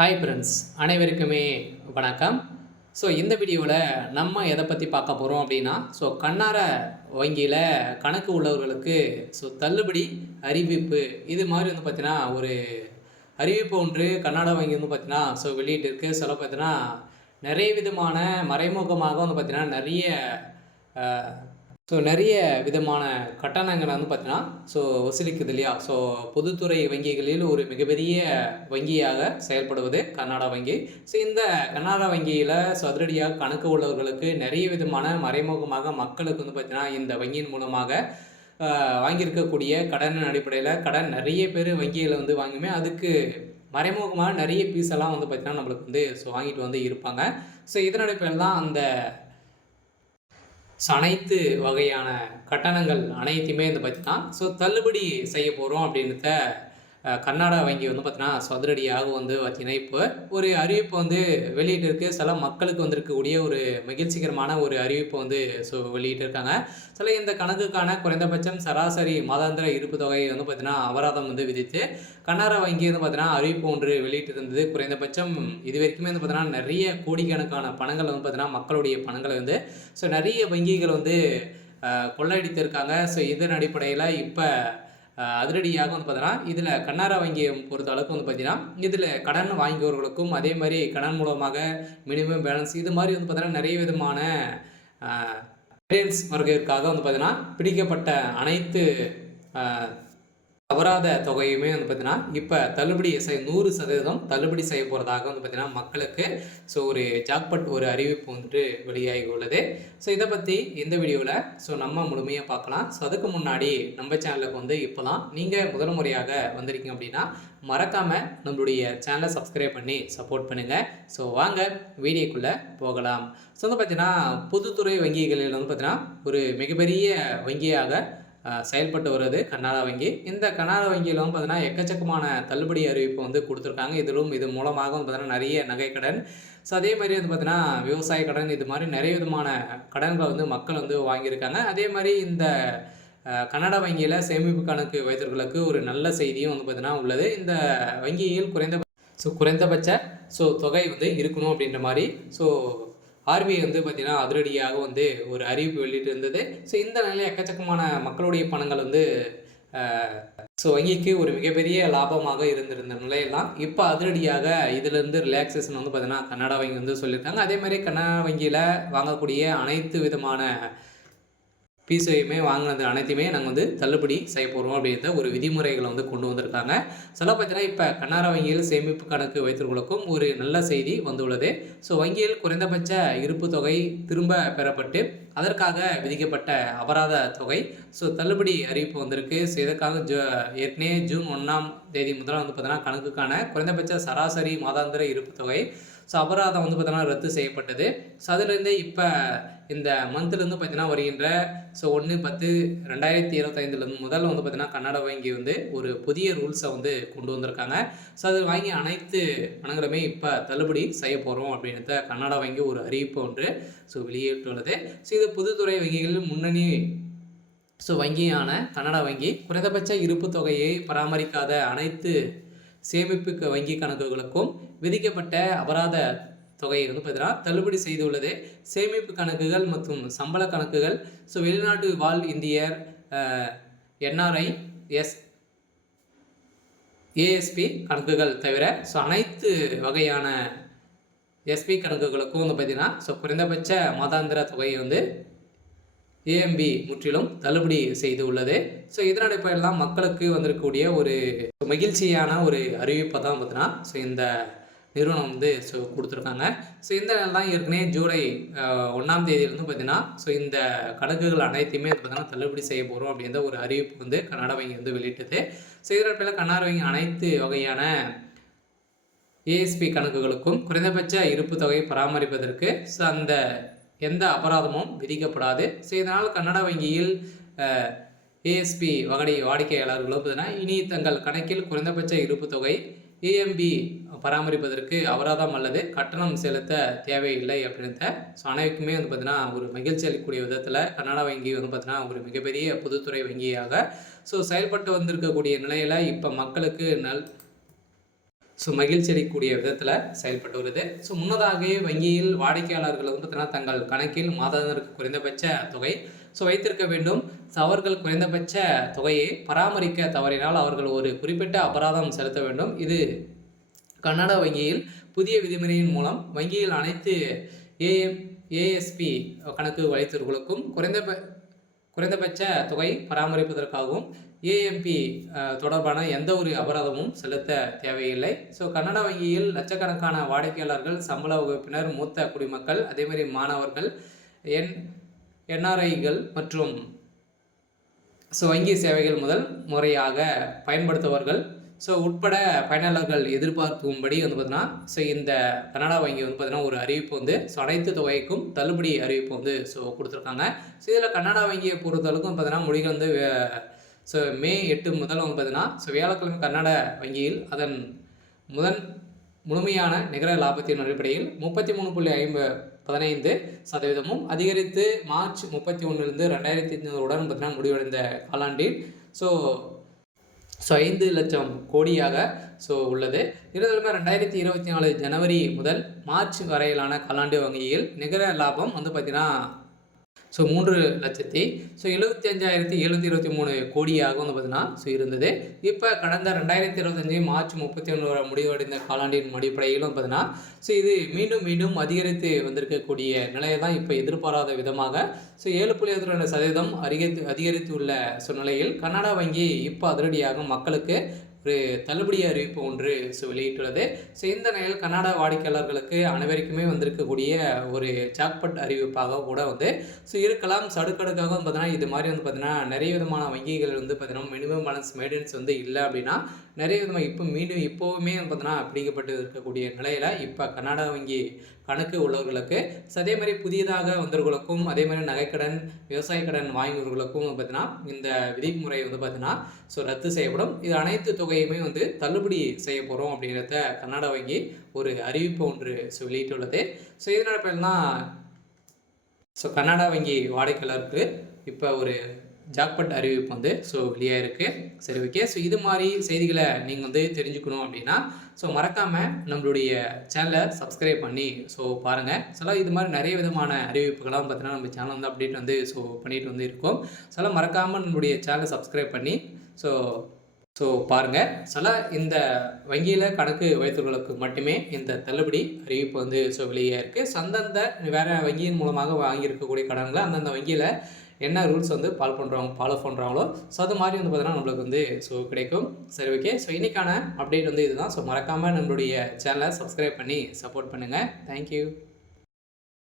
Hi friends, அனைவருக்குமே வணக்கம். இந்த வீடியோவில் நம்ம எதை பற்றி பார்க்க போகிறோம் அப்படின்னா, கண்ணார வங்கியில் கணக்கு உள்ளவர்களுக்கு தள்ளுபடி அறிவிப்பு இது மாதிரி பார்த்தீங்கன்னா ஒரு அறிவிப்பு ஒன்று கர்நாடக வங்கி பார்த்தீங்கன்னா வெளியிட்டிருக்கு. பார்த்தீங்கன்னா நிறைய விதமான மறைமுகமாக பார்த்தீங்கன்னா நிறைய நிறைய விதமான கட்டணங்களை பார்த்தீங்கன்னா வசூலிக்குது இல்லையா? பொதுத்துறை வங்கிகளில் ஒரு மிகப்பெரிய வங்கியாக செயல்படுவது கர்நாடகா வங்கி. இந்த கர்நாடகா வங்கியில் அதிரடியாக கணக்கு உள்ளவர்களுக்கு நிறைய விதமான மறைமுகமாக மக்களுக்கு பார்த்தீங்கன்னா இந்த வங்கியின் மூலமாக வாங்கியிருக்கக்கூடிய கடனின் அடிப்படையில் கடன் நிறைய பேர் வங்கியில் வாங்குமே அதுக்கு மறைமுகமாக நிறைய பீஸெல்லாம் பார்த்தீங்கன்னா நம்மளுக்கு வாங்கிட்டு இருப்பாங்க. இதன் அடிப்படையில் தான் அந்த அனைத்து வகையான கட்டணங்கள் அனைத்தையுமே பார்த்தீங்கன்னா தள்ளுபடி செய்ய போகிறோம் அப்படின்றத கர்நாடகா வங்கி பார்த்தீங்கன்னா அதிரடியாக பார்த்தீங்கன்னா இப்போ ஒரு அறிவிப்பு வெளியிட்டிருக்கு. சில மக்களுக்கு வந்திருக்கக்கூடிய ஒரு மகிழ்ச்சிகரமான ஒரு அறிவிப்பு வெளியிட்டிருக்காங்க. இந்த கணக்குக்கான குறைந்தபட்சம் சராசரி மாதாந்திர இருப்பு தொகை பார்த்தீங்கன்னா அபராதம் விதித்து கர்நாடகா வங்கி பார்த்தீங்கன்னா அறிவிப்பு ஒன்று வெளியிட்டிருந்தது. குறைந்தபட்சம் இது வரைக்குமே பார்த்தீங்கன்னா நிறைய கோடிக்கணக்கான பணங்கள் பார்த்தீங்கன்னா மக்களுடைய பணங்களை நிறைய வங்கிகள் கொள்ளையடித்திருக்காங்க. இதன் அடிப்படையில் இப்போ அதிரடியாக பார்த்தீங்கன்னா இதில் கர்நாடகா வங்கியை பொறுத்த அளவுக்கு பார்த்தீங்கன்னா இதில் கடன் வாங்கியவர்களுக்கும் அதே மாதிரி கடன் மூலமாக மினிமம் பேலன்ஸ் இது மாதிரி பார்த்தீங்கன்னா நிறைய விதமான வர்க்கத்திற்காக பார்த்தீங்கன்னா பிடிக்கப்பட்ட அனைத்து அபராத தொகையுமே பார்த்தீங்கன்னா இப்போ தள்ளுபடி 100% தள்ளுபடி செய்ய போகிறதாக பார்த்தீங்கன்னா மக்களுக்கு ஒரு ஜாக்பாட் ஒரு அறிவிப்பு வெளியாகி உள்ளது. இதை பற்றி இந்த வீடியோவில் நம்ம முழுமையாக பார்க்கலாம். அதுக்கு முன்னாடி நம்ம சேனலுக்கு இப்போ தான் நீங்கள் முதல் முறையாக வந்திருக்கீங்க அப்படின்னா மறக்காமல் நம்மளுடைய சேனலை சப்ஸ்கிரைப் பண்ணி சப்போர்ட் பண்ணுங்கள். வாங்க வீடியோக்குள்ளே போகலாம். பார்த்தீங்கன்னா பொதுத்துறை வங்கிகளில் பார்த்தீங்கன்னா ஒரு மிகப்பெரிய வங்கியாக செயல்பட்டு வருது கர்நாடகா வங்கி. இந்த கர்நாடகா வங்கியில் பார்த்தீங்கன்னா எக்கச்சக்கமான தள்ளுபடி அறிவிப்பு கொடுத்துருக்காங்க. இது மூலமாக பார்த்தீங்கன்னா நிறைய நகைக்கடன் அதே மாதிரி பார்த்தீங்கன்னா விவசாய கடன் இது மாதிரி நிறைய விதமான கடன்களை மக்கள் வாங்கியிருக்காங்க. அதே மாதிரி இந்த கர்நாடகா வங்கியில் சேமிப்பு கணக்கு வைத்தவர்களுக்கு ஒரு நல்ல செய்தியும் பார்த்தீங்கன்னா உள்ளது. இந்த வங்கியில் குறைந்தபட்ச தொகை இருக்கணும் அப்படின்ற மாதிரி ஆர்பிஐ பார்த்தீங்கன்னா அதிரடியாக ஒரு அறிவிப்பு வெளியிட்டு இருந்தது. இந்த நிலையில் எக்கச்சக்கமான மக்களுடைய பணங்கள் வங்கிக்கு ஒரு மிகப்பெரிய லாபமாக இருந்திருந்த நிலையெல்லாம் இப்போ அதிரடியாக இதிலிருந்து ரிலாக்ஸேஷன் பார்த்தீங்கன்னா கர்நாடகா வங்கி சொல்லியிருக்காங்க. அதே மாதிரி கர்நாடகா வங்கியில் வாங்கக்கூடிய அனைத்து விதமான பீஸையுமே வாங்கினது அனைத்தையுமே நாங்கள் தள்ளுபடி செய்ய போகிறோம் அப்படின்ற ஒரு விதிமுறைகளை கொண்டு வந்திருக்காங்க. பார்த்தீங்கன்னா இப்போ கர்நாடகா வங்கியில் சேமிப்பு கணக்கு வைத்தவர்களுக்கும் ஒரு நல்ல செய்தி வந்துள்ளது. வங்கியில் குறைந்தபட்ச இருப்பு தொகை திரும்ப பெறப்பட்டு அதற்காக விதிக்கப்பட்ட அபராத தொகை தள்ளுபடி அறிவிப்பு வந்திருக்கு. இதற்காக ஏற்கனவே ஜூன் 1ஆம் தேதி முதல் பார்த்தீங்கன்னா கணக்குக்கான குறைந்தபட்ச சராசரி மாதாந்திர இருப்பு தொகை அபராதம் பார்த்தீங்கன்னா ரத்து செய்யப்பட்டது. அதிலிருந்து இப்போ இந்த மந்த்லேருந்து பார்த்தீங்கன்னா வருகின்ற 1/10/2025 முதல் பார்த்தீங்கன்னா கர்நாடகா வங்கி ஒரு புதிய ரூல்ஸை கொண்டு வந்திருக்காங்க. அது வாங்கி அனைத்து பணங்களுமே இப்போ தள்ளுபடி செய்ய போகிறோம் அப்படின்றத கர்நாடகா வங்கி ஒரு அறிவிப்பு ஒன்று வெளியிட்டுள்ளது. இது பொதுத்துறை வங்கிகளில் முன்னணி வங்கியான கர்நாடகா வங்கி குறைந்தபட்ச இருப்பு தொகையை பராமரிக்காத அனைத்து சேமிப்பு வங்கி கணக்குகளுக்கும் விதிக்கப்பட்ட அபராத தொகையை பார்த்தீங்கன்னா தள்ளுபடி செய்துள்ளது. சேமிப்பு கணக்குகள் மற்றும் சம்பள கணக்குகள் வெளிநாட்டு வாழ் இந்தியர் NRI ASP கணக்குகள் தவிர அனைத்து வகையான SP கணக்குகளுக்கும் பார்த்தீங்கன்னா குறைந்தபட்ச மாதாந்திர தொகையை AMB முற்றிலும் தள்ளுபடி செய்து உள்ளது. இதன் அடிப்படையில் தான் மக்களுக்கு வந்திருக்கக்கூடிய ஒரு மகிழ்ச்சியான ஒரு அறிவிப்பை தான் பார்த்தீங்கன்னா இந்த நிறுவனம் கொடுத்துருக்காங்க. இந்த தான் ஏற்கனவே ஜூலை 1ஆம் தேதியிலிருந்து பார்த்தீங்கன்னா இந்த கணக்குகள் அனைத்தையுமே பார்த்தீங்கன்னா தள்ளுபடி செய்ய போகிறோம் அப்படின்ற ஒரு அறிவிப்பு கர்நாடகா வங்கி வெளியிட்டது. இதன் அடிப்படையில் கர்நாடகா வங்கி அனைத்து வகையான ASP கணக்குகளுக்கும் குறைந்தபட்ச இருப்பு தொகையை பராமரிப்பதற்கு அந்த எந்த அபராதமும் விதிக்கப்படாது. இதனால் கர்நாடகா வங்கியில் ASP வகை வாடிக்கையாளர்களும் பார்த்தீங்கன்னா இனி தங்கள் கணக்கில் குறைந்தபட்ச இருப்பு தொகை AMB பராமரிப்பதற்கு அபராதம் அல்லது கட்டணம் செலுத்த தேவையில்லை அப்படின்ற அனைவருக்குமே பார்த்தீங்கன்னா ஒரு மகிழ்ச்சி அளிக்கக்கூடிய விதத்தில் கர்நாடகா வங்கி பார்த்தீங்கன்னா ஒரு மிகப்பெரிய பொதுத்துறை வங்கியாக செயல்பட்டு வந்திருக்கக்கூடிய நிலையில் இப்போ மக்களுக்கு மகிழ்ச்சி அளிக்கக்கூடிய விதத்தில் செயல்பட்டு வருது. முன்னதாகவே வங்கியில் வாடிக்கையாளர்கள் வந்து பார்த்தீங்கன்னா தங்கள் கணக்கில் மாதாந்திற்கு குறைந்தபட்ச தொகை வைத்திருக்க வேண்டும். அவர்கள் குறைந்தபட்ச தொகையை பராமரிக்க தவறினால் அவர்கள் ஒரு குறிப்பிட்ட அபராதம் செலுத்த வேண்டும். இது கர்நாடக வங்கியில் புதிய விதிமுறையின் மூலம் வங்கியில் அனைத்து ஏஎஸ்பி கணக்கு வைத்திருப்பவர்களுக்கும் குறைந்தபட்ச தொகை பராமரிப்பதற்காகவும் ஏஎம்பி தொடர்பான எந்த ஒரு அபராதமும் செலுத்த தேவையில்லை. கர்நாடக வங்கியில் லட்சக்கணக்கான வாடிக்கையாளர்கள், சம்பள வகுப்பினர், மூத்த குடிமக்கள், அதேமாதிரி மாணவர்கள், என்ஆர்ஐகள் மற்றும் வங்கி சேவைகள் முதல் முறையாக பயன்படுத்துபவர்கள் உட்பட பயனாளர்கள் எதிர்பார்க்கும்படி வந்து பார்த்தீங்கன்னா இந்த கர்நாடகா வங்கி வந்து பார்த்தீங்கன்னா ஒரு அறிவிப்பு வந்து அனைத்து தொகைக்கும் தள்ளுபடி அறிவிப்பு வந்து கொடுத்துருக்காங்க. இதில் கர்நாடகா வங்கியை பொறுத்தளவுக்கு பார்த்தீங்கன்னா முடிகள் வந்து மே 8 முதல் வந்து பார்த்தீங்கன்னா வியாழக்கிழமை கர்நாடக வங்கியில் அதன் முழுமையான நிகர லாபத்தின் அடிப்படையில் 33.15% அதிகரித்து மார்ச் 31 2005 பார்த்தீங்கன்னா முடிவடைந்த காலாண்டில் 5 லட்சம் கோடியாக உள்ளது. இருந்தாலுமே 2024 ஜனவரி முதல் மார்ச் வரையிலான காலாண்டு வங்கியில் நிகர லாபம் வந்து பார்த்தீங்கன்னா 3,75,723 கோடியாக வந்து பார்த்தீங்கன்னா இருந்தது. இப்போ கடந்த 2025 மார்ச் 31 முடிவடைந்த காலாண்டின் அடிப்படையில் வந்து பார்த்தீங்கன்னா இது மீண்டும் அதிகரித்து வந்திருக்கக்கூடிய நிலையை தான் இப்போ எதிர்பாராத விதமாக 7.2% அதிகரித்துள்ள நிலையில் கர்நாடகா வங்கி இப்போ அதிரடியாக மக்களுக்கு ஒரு தள்ளுபடி அறிவிப்பு ஒன்று வெளியிட்டுள்ளது. இந்த நிலையில் கர்நாடக வாடிக்கையாளர்களுக்கு அனைவருக்குமே வந்திருக்கக்கூடிய ஒரு ஜாக்பாட் அறிவிப்பாக கூட வந்து இருக்கலாம். அடுக்கடுக்காக வந்து பார்த்தீங்கன்னா இது மாதிரி வந்து பார்த்தீங்கன்னா நிறைய விதமான வங்கிகள் வந்து பார்த்தீங்கன்னா மினிமம் பேலன்ஸ் மெயின்டெனன்ஸ் வந்து இல்லை அப்படின்னா நிறைய விதமாக இப்போவுமே வந்து பார்த்தீங்கன்னா பிடிக்கப்பட்டு இருக்கக்கூடிய நிலையில் இப்போ கர்நாடக வங்கி கணக்கு உள்ளவர்களுக்கு அதே மாதிரி புதியதாக வந்தவர்களுக்கும் அதே மாதிரி நகைக்கடன், விவசாய கடன் வாங்கியவர்களுக்கும் பார்த்தீங்கன்னா இந்த விதிமுறை வந்து பார்த்தீங்கன்னா ரத்து செய்யப்படும். இது அனைத்து தொகையுமே வந்து தள்ளுபடி செய்ய போகிறோம் அப்படிங்கிறத கர்நாடக வங்கி ஒரு அறிவிப்பு ஒன்று வெளியிட்டுள்ளது. இதனோட பேர் தான் கர்நாடகா வங்கி வாடிக்கையாளருக்கு இப்போ ஒரு ஜாக்பாட் அறிவிப்பு வந்து வெளியாக இருக்குது. சரி, ஓகே. இது மாதிரி செய்திகளை நீங்கள் வந்து தெரிஞ்சுக்கணும் அப்படின்னா மறக்காமல் நம்மளுடைய சேனலை சப்ஸ்கிரைப் பண்ணி பாருங்கள். இது மாதிரி நிறைய விதமான அறிவிப்புகளாக பார்த்தீங்கன்னா நம்ம சேனல் வந்து அப்டேட் வந்து பண்ணிட்டு வந்து இருக்கோம். மறக்காமல் நம்மளுடைய சேனலை சப்ஸ்கிரைப் பண்ணி பாருங்கள். இந்த வங்கியில் கணக்கு வைத்தவர்களுக்கு மட்டுமே இந்த தள்ளுபடி அறிவிப்பு வந்து வெளியாக இருக்குது. அந்தந்த வேறு வங்கியின் மூலமாக வாங்கியிருக்கக்கூடிய கடன்களை அந்தந்த வங்கியில் என்ன ரூல்ஸ் வந்து ஃபாலோ பண்ணுறாங்களோ அது மாதிரி வந்து பார்த்தீங்கன்னா நம்மளுக்கு வந்து கிடைக்கும். சரி, ஓகே. இன்றைக்கான அப்டேட் வந்து இதுதான். மறக்காமல் நம்மளுடைய சேனலை சப்ஸ்கிரைப் பண்ணி சப்போர்ட் பண்ணுங்கள். தேங்க்யூ.